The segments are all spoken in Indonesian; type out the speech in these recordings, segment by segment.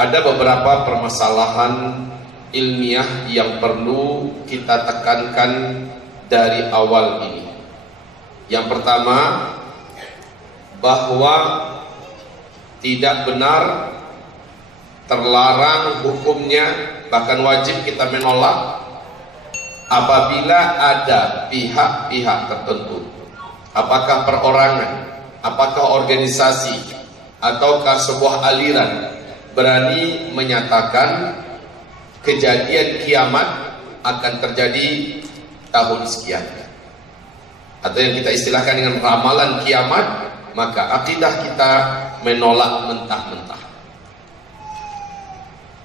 Ada beberapa permasalahan ilmiah yang perlu kita tekankan dari awal ini. Yang pertama, bahwa tidak benar, terlarang hukumnya, bahkan wajib kita menolak apabila ada pihak-pihak tertentu, apakah perorangan, apakah organisasi, ataukah sebuah aliran, berani menyatakan kejadian kiamat akan terjadi tahun sekian, atau yang kita istilahkan dengan ramalan kiamat, maka akidah kita menolak mentah-mentah.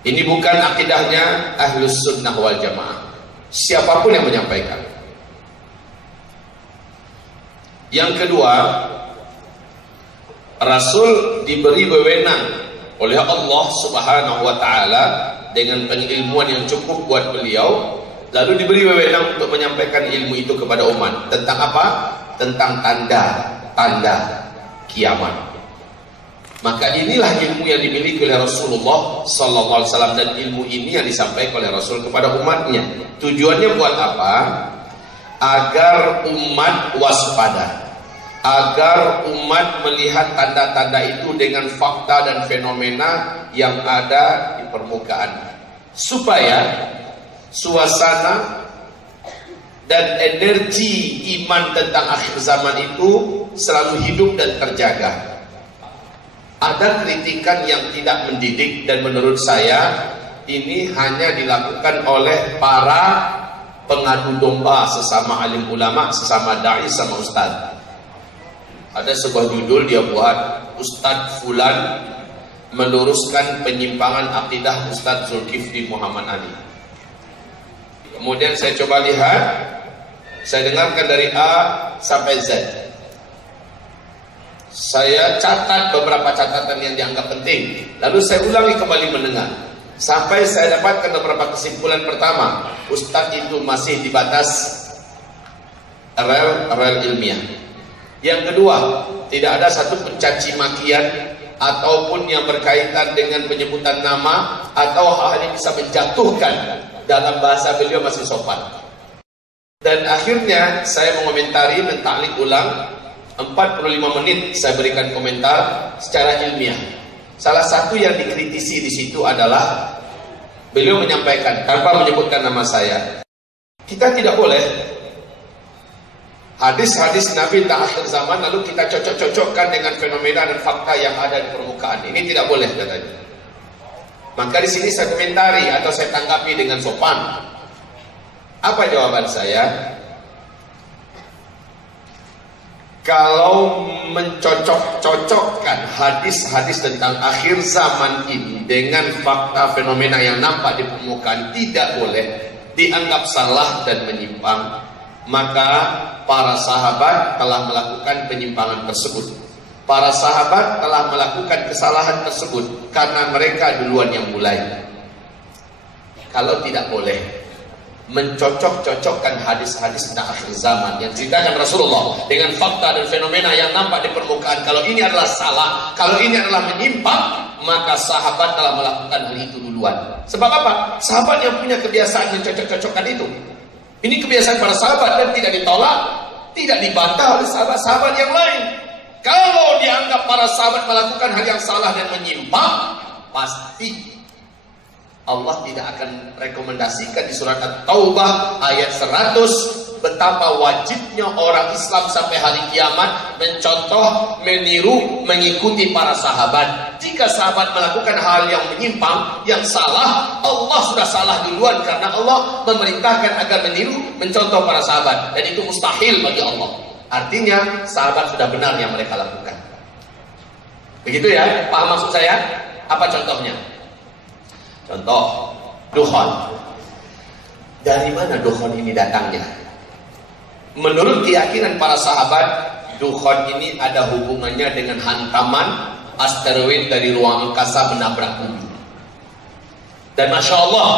Ini bukan akidahnya Ahlus Sunnah wal Jamaah, siapapun yang menyampaikan. Yang kedua, Rasul diberi wewenang oleh Allah Subhanahu wa Ta'ala dengan pengilmuan yang cukup buat beliau, lalu diberi wewenang untuk menyampaikan ilmu itu kepada umat. Tentang apa? Tentang tanda-tanda kiamat. Maka inilah ilmu yang dimiliki oleh Rasulullah Sallallahu Alaihi Wasallam, dan ilmu ini yang disampaikan oleh Rasul kepada umatnya. Tujuannya buat apa? Agar umat waspada, agar umat melihat tanda-tanda itu dengan fakta dan fenomena yang ada di permukaan, supaya suasana dan energi iman tentang akhir zaman itu selalu hidup dan terjaga. Ada kritikan yang tidak mendidik, dan menurut saya ini hanya dilakukan oleh para pengadu domba, sesama alim ulama, sesama dai, sama ustaz. Ada sebuah judul dia buat, Ustadz Fulan meluruskan penyimpangan akidah Ustadz Zulkifli Muhammad Ali. Kemudian saya coba lihat, saya dengarkan dari A sampai Z. Saya catat beberapa catatan yang dianggap penting, lalu saya ulangi kembali mendengar, sampai saya dapatkan beberapa kesimpulan. Pertama, Ustadz itu masih di batas rel ilmiah. Yang kedua, tidak ada satu pencaci makian ataupun yang berkaitan dengan penyebutan nama atau hal yang bisa menjatuhkan. Dalam bahasa beliau masih sopan. Dan akhirnya saya mengomentari, mentaklik ulang 45 menit saya berikan komentar secara ilmiah. Salah satu yang dikritisi di situ adalah beliau menyampaikan tanpa menyebutkan nama saya, kita tidak boleh hadis-hadis Nabi tentang akhir zaman lalu kita cocok-cocokkan dengan fenomena dan fakta yang ada di permukaan. Ini tidak boleh, katanya. Maka di sini saya komentari atau saya tanggapi dengan sopan. Apa jawaban saya? Kalau mencocok-cocokkan hadis-hadis tentang akhir zaman ini dengan fakta fenomena yang nampak di permukaan, tidak boleh dianggap salah dan menyimpang. Maka para sahabat telah melakukan penyimpangan tersebut. Para sahabat telah melakukan kesalahan tersebut karena mereka duluan yang mulai. Kalau tidak boleh mencocok-cocokkan hadis-hadis tentang akhir zaman yang ceritakan Rasulullah dengan fakta dan fenomena yang nampak di permukaan, kalau ini adalah salah, kalau ini adalah menyimpang, maka sahabat telah melakukan hal itu duluan. Sebab apa? Sahabat yang punya kebiasaan mencocok-cocokkan itu. Ini kebiasaan para sahabat dan tidak ditolak, tidak dibantah oleh sahabat-sahabat yang lain. Kalau dianggap para sahabat melakukan hal yang salah dan menyimpang, pasti Allah tidak akan rekomendasikan di surat At-Taubah ayat 100 betapa wajibnya orang Islam sampai hari kiamat mencontoh, meniru, mengikuti para sahabat. Jika sahabat melakukan hal yang menyimpang, yang salah, Allah sudah salah duluan karena Allah memerintahkan agar meniru, mencontoh para sahabat, dan itu mustahil bagi Allah. Artinya sahabat sudah benar yang mereka lakukan. Begitu ya, paham maksud saya? Apa contohnya? Contoh, dukhon. Dari mana dukhon ini datangnya? Menurut keyakinan para sahabat, dukhon ini ada hubungannya dengan hantaman asteroid dari ruang angkasa menabrak bumi. Dan Masya Allah,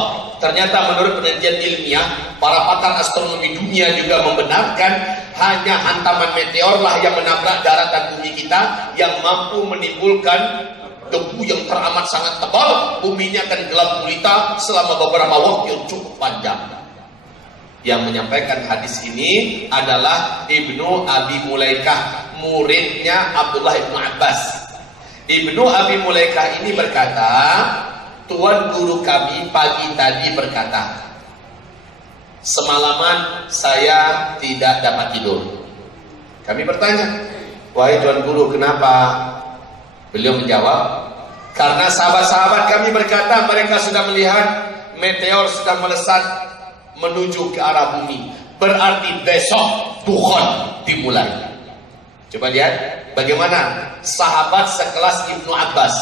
ternyata menurut penelitian ilmiah, para pakar astronomi dunia juga membenarkan hanya hantaman meteorlah yang menabrak daratan bumi kita yang mampu menimbulkan debu yang teramat sangat tebal, buminya akan gelap gulita selama beberapa waktu yang cukup panjang. Yang menyampaikan hadis ini adalah Ibnu Abi Mulaikah, muridnya Abdullah Ibnu Abbas. Ibnu Abi Mulaikah ini berkata, Tuan guru kami pagi tadi berkata, semalaman saya tidak dapat tidur. Kami bertanya, wahai Tuan guru, kenapa? Beliau menjawab, karena sahabat-sahabat kami berkata mereka sudah melihat meteor sudah melesat menuju ke arah bumi. Berarti besok Dukhan dimulai. Coba lihat bagaimana sahabat sekelas Ibnu Abbas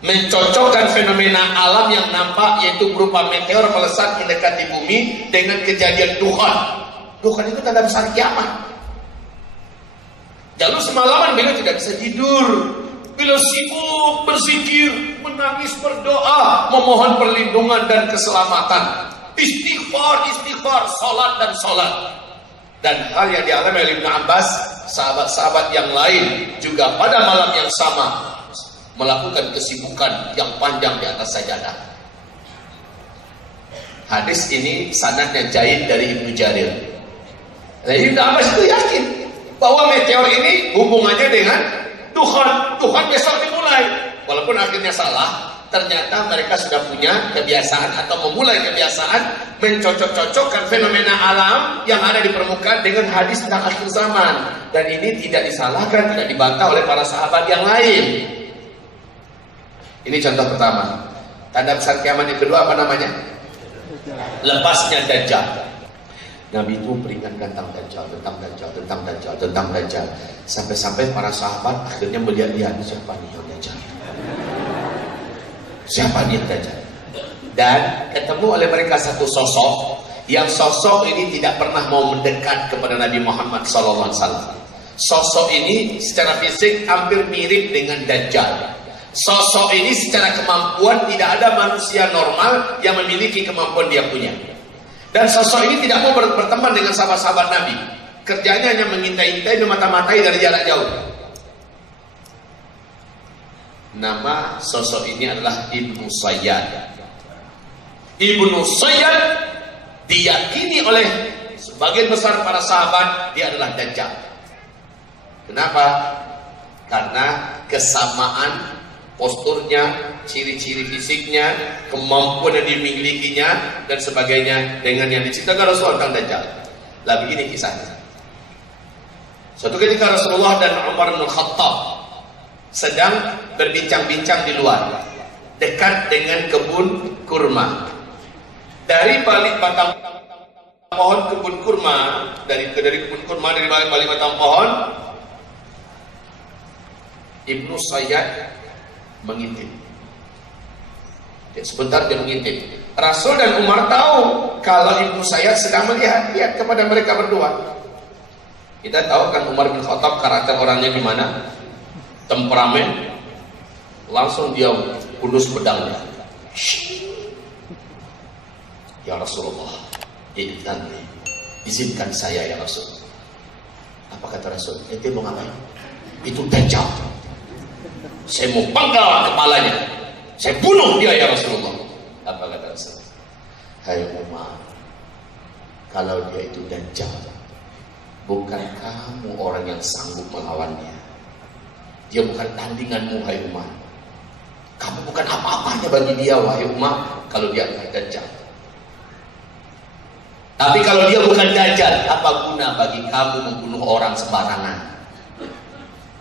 mencocokkan fenomena alam yang nampak, yaitu berupa meteor melesat mendekati bumi, dengan kejadian Dukhan. Dukhan itu tanda besar kiamat. Lalu semalaman beliau tidak bisa tidur. Beliau sibuk berzikir, menangis, berdoa, memohon perlindungan dan keselamatan. Istighfar, salat dan salat. Dan hal yang dialami oleh Ibnu Abbas, sahabat-sahabat yang lain juga pada malam yang sama melakukan kesibukan yang panjang di atas sajadah. Hadis ini sanadnya jaid dari Ibnu Jarir. Nah, Ibnu Abbas itu yakin bahwa meteor ini hubungannya dengan Dukhan besok dimulai. Walaupun akhirnya salah, ternyata mereka sudah punya kebiasaan atau memulai kebiasaan mencocok-cocokkan fenomena alam yang ada di permukaan dengan hadis tentang akhir zaman. Dan ini tidak disalahkan, tidak dibantah oleh para sahabat yang lain. Ini contoh pertama. Tanda besar kiamat yang kedua apa namanya? Lepasnya Dajjal. Nabi itu peringatkan tentang Dajjal. Sampai-sampai para sahabat akhirnya melihat-lihat, siapa nih yang Dajjal? Siapa nih yang Dajjal? Dan ketemu oleh mereka satu sosok, yang sosok ini tidak pernah mau mendekat kepada Nabi Muhammad SAW. Sosok ini secara fisik hampir mirip dengan Dajjal. Sosok ini secara kemampuan tidak ada manusia normal yang memiliki kemampuan dia punya. Dan sosok ini tidak mau berteman dengan sahabat-sahabat Nabi. Kerjanya hanya mengintai-intai, memata-matai dari jarak jauh. Nama sosok ini adalah Ibnu Sayyad. Ibnu Sayyad diyakini oleh sebagian besar para sahabat dia adalah Dajjal. Kenapa? Karena kesamaan posturnya, ciri-ciri fisiknya, kemampuan yang dimilikinya, dan sebagainya dengan yang diceritakan Rasulullah tentang Dajjal. Lah begini kisahnya. Suatu ketika Rasulullah dan Umar bin Khattab sedang berbincang-bincang di luar, dekat dengan kebun kurma. Dari balik batang pohon kebun kurma, dari kebun kurma, dari balik batang pohon, Ibnu Sayyad mengintip. Sebentar dia mengintip. Rasul dan Umar tahu kalau Ibnu Sayyad sedang melihat kepada mereka berdua. Kita tahu kan Umar bin Khattab karakter orangnya gimana? Temperamen. Langsung dia kudus pedangnya. Ya Rasulullah, izinkan saya ya Rasul. Apa kata Rasul? Itu mau ngapain? Itu Dajjal. Saya mau panggal kepalanya. Saya bunuh dia ya Rasulullah. Apa kata Rasul? Hai Umar, kalau dia itu Dajjal, bukan kamu orang yang sanggup melawannya. Dia bukan tandinganmu, hai Umar. Kamu bukan apa-apanya bagi dia, wahai Umar, kalau dia adalah Dajjal. Tapi kalau dia bukan Dajjal, apa guna bagi kamu membunuh orang sembarangan?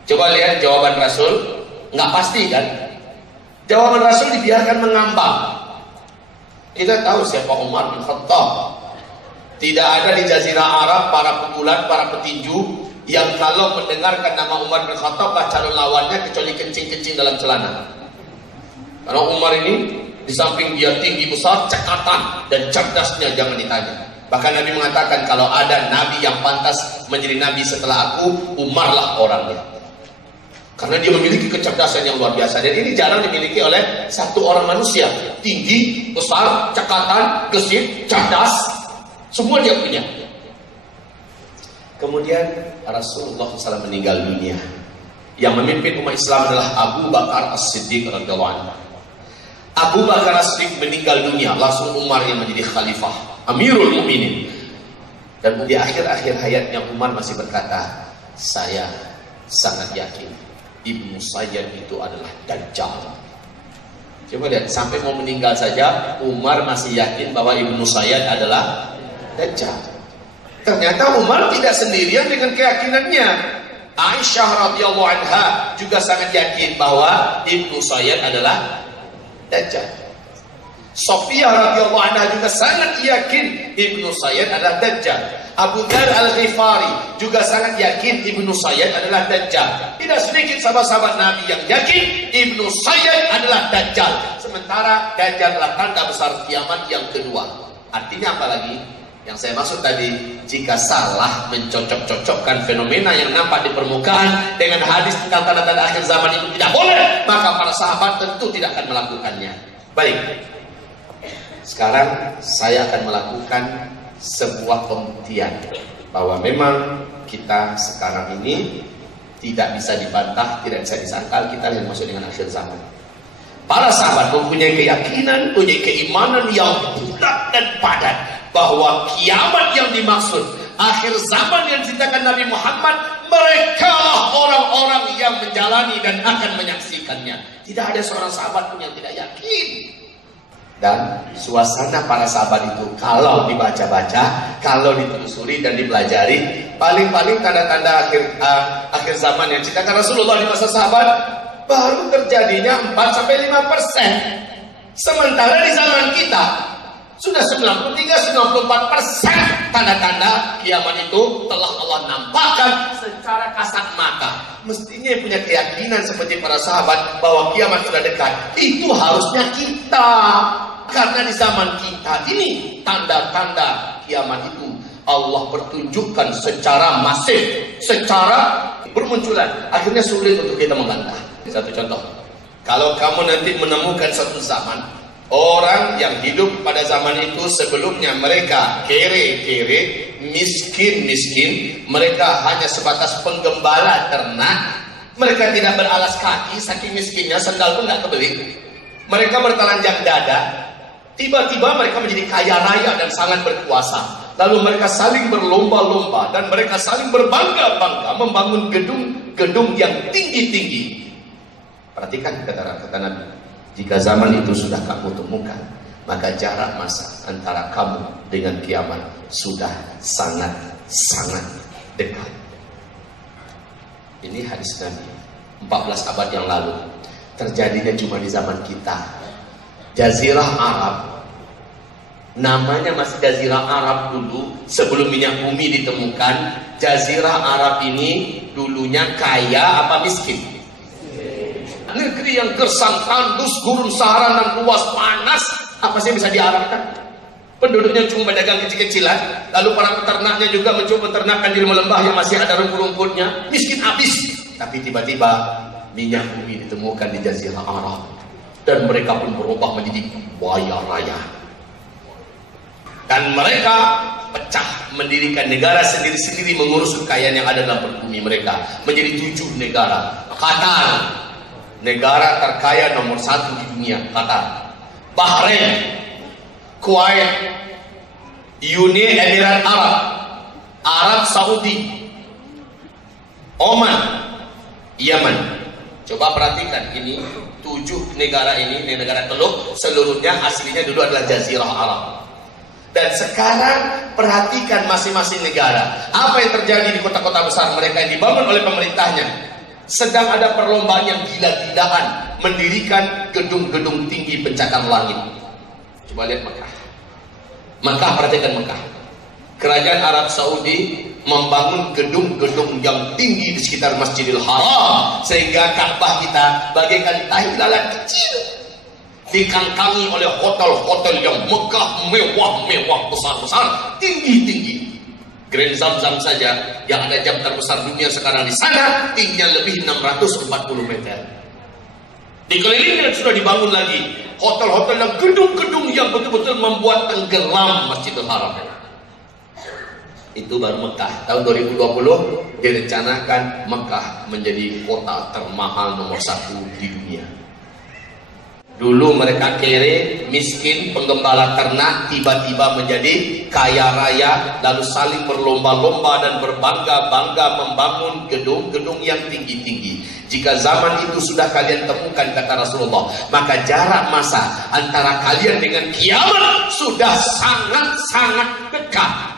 Coba lihat jawaban Rasul. Nggak pasti kan? Jawaban Rasul dibiarkan mengambang. Kita tahu siapa Umar bin Khattab. Tidak ada di Jazirah Arab para pegulat, para petinju yang kalau mendengarkan nama Umar bin Khattab lah calon lawannya kecuali kencing-kencing dalam celana. Karena Umar ini di samping dia tinggi besar, cekatan dan cerdasnya jangan ditanya. Bahkan Nabi mengatakan kalau ada Nabi yang pantas menjadi Nabi setelah aku, Umarlah orangnya. Karena dia memiliki kecerdasan yang luar biasa. Dan ini jarang dimiliki oleh satu orang manusia. Tinggi, besar, cekatan, gesit, cerdas. Semua dia punya. Kemudian Rasulullah SAW meninggal dunia. Yang memimpin umat Islam adalah Abu Bakar As-Siddiq radhiyallahu anhu. Abu Bakar As-Siddiq meninggal dunia, langsung Umar yang menjadi khalifah, Amirul Mukminin. Dan di akhir-akhir hayatnya Umar masih berkata, saya sangat yakin Ibnu Sayyad itu adalah Dajjal. Coba lihat, sampai mau meninggal saja Umar masih yakin bahwa Ibnu Sayyad adalah Dajjal. Ternyata Umar tidak sendirian dengan keyakinannya. Aisyah radhiyallahu anha juga sangat yakin bahwa Ibnu Sayyad adalah Dajjal. Sofiyah radhiyallahu anha juga sangat yakin Ibnu Sayyad adalah Dajjal. Abu Dzar Al-Ghifari juga sangat yakin Ibnu Sayyad adalah Dajjal. Tidak sedikit sahabat-sahabat Nabi yang yakin Ibnu Sayyad adalah Dajjal. Sementara Dajjal adalah tanda besar kiamat yang kedua. Artinya apa lagi? Yang saya maksud tadi, jika salah mencocok-cocokkan fenomena yang nampak di permukaan dengan hadis tentang tanda-tanda akhir zaman itu tidak boleh, maka para sahabat tentu tidak akan melakukannya. Baik, sekarang saya akan melakukan sebuah pembuktian bahwa memang kita sekarang ini tidak bisa dibantah, tidak bisa disangkal kita yang masuk dengan akhir zaman. Para sahabat mempunyai keyakinan, mempunyai keimanan yang bulat dan padat bahwa kiamat yang dimaksud, akhir zaman yang diceritakan Nabi Muhammad, mereka lah orang-orang yang menjalani dan akan menyaksikannya. Tidak ada seorang sahabat pun yang tidak yakin. Dan suasana para sahabat itu kalau dibaca-baca, kalau ditelusuri dan dipelajari, paling-paling tanda-tanda akhir zaman yang diceritakan Rasulullah di masa sahabat baru terjadinya 4-5%. Sementara di zaman kita sudah 93-94% tanda-tanda kiamat itu telah Allah nampakkan secara kasat mata. Mestinya punya keyakinan seperti para sahabat bahwa kiamat sudah dekat. Itu harusnya kita. Karena di zaman kita ini tanda-tanda kiamat itu Allah pertunjukkan secara masif, secara bermunculan. Akhirnya sulit untuk kita membantah. Satu contoh, kalau kamu nanti menemukan satu zaman, orang yang hidup pada zaman itu sebelumnya mereka kere-kere, miskin-miskin, mereka hanya sebatas penggembala ternak, mereka tidak beralas kaki, saking miskinnya sendal pun nggak kebeli, mereka bertelanjang dada. Tiba-tiba mereka menjadi kaya raya dan sangat berkuasa. Lalu mereka saling berlomba-lomba dan mereka saling berbangga-bangga membangun gedung-gedung yang tinggi-tinggi. Perhatikan kata Nabi, jika zaman itu sudah kamu temukan, maka jarak masa antara kamu dengan kiamat sudah sangat-sangat dekat. Ini hadis Nabi 14 abad yang lalu. Terjadinya cuma di zaman kita. Jazirah Arab, namanya masih Jazirah Arab dulu sebelum minyak bumi ditemukan. Jazirah Arab ini dulunya kaya apa miskin? Negeri yang gersang, tandus, gurun, saharan, luas, panas. Apa sih yang bisa diharapkan? Penduduknya cuma pedagang kecil-kecilan. Lalu para peternaknya juga mencoba peternakan di lembah yang masih ada rumput-rumputnya. Miskin habis. Tapi tiba-tiba minyak bumi ditemukan di Jazirah Arab. Dan mereka pun berubah menjadi kaya raya. Dan mereka pecah, mendirikan negara sendiri-sendiri, mengurus kekayaan yang ada dalam bumi mereka. Menjadi 7 negara. Qatar, negara terkaya nomor 1 di dunia, Qatar. Bahrain, Kuwait, Uni Emirat Arab, Arab Saudi, Oman, Yaman. Coba perhatikan ini 7 negara ini negara teluk, seluruhnya aslinya dulu adalah Jazirah Arab. Dan sekarang perhatikan masing-masing negara. Apa yang terjadi di kota-kota besar mereka yang dibangun oleh pemerintahnya? Sedang ada perlombaan yang gila-gilaan mendirikan gedung-gedung tinggi pencakar langit. Coba lihat Mekah. Mekah, perhatikan Mekah. Kerajaan Arab Saudi membangun gedung-gedung yang tinggi di sekitar Masjidil Haram, sehingga Ka'bah kita bagaikan tahi lalat kecil, dikangkangi oleh hotel-hotel yang megah, mewah-mewah, besar-besar, tinggi-tinggi. Grand Zam-Zam saja yang ada jam terbesar dunia sekarang di sana tingginya lebih 640 meter. Dikelilingi sudah dibangun lagi hotel-hotel dan gedung-gedung yang betul-betul membuat tenggelam Masjidil Haram. Itu baru Mekah. Tahun 2020 direncanakan Mekah menjadi kota termahal nomor 1 di dunia. Dulu mereka kere, miskin, penggembala ternak, tiba-tiba menjadi kaya raya, lalu saling berlomba-lomba dan berbangga-bangga membangun gedung-gedung yang tinggi-tinggi. Jika zaman itu sudah kalian temukan, kata Rasulullah, maka jarak masa antara kalian dengan kiamat sudah sangat-sangat dekat.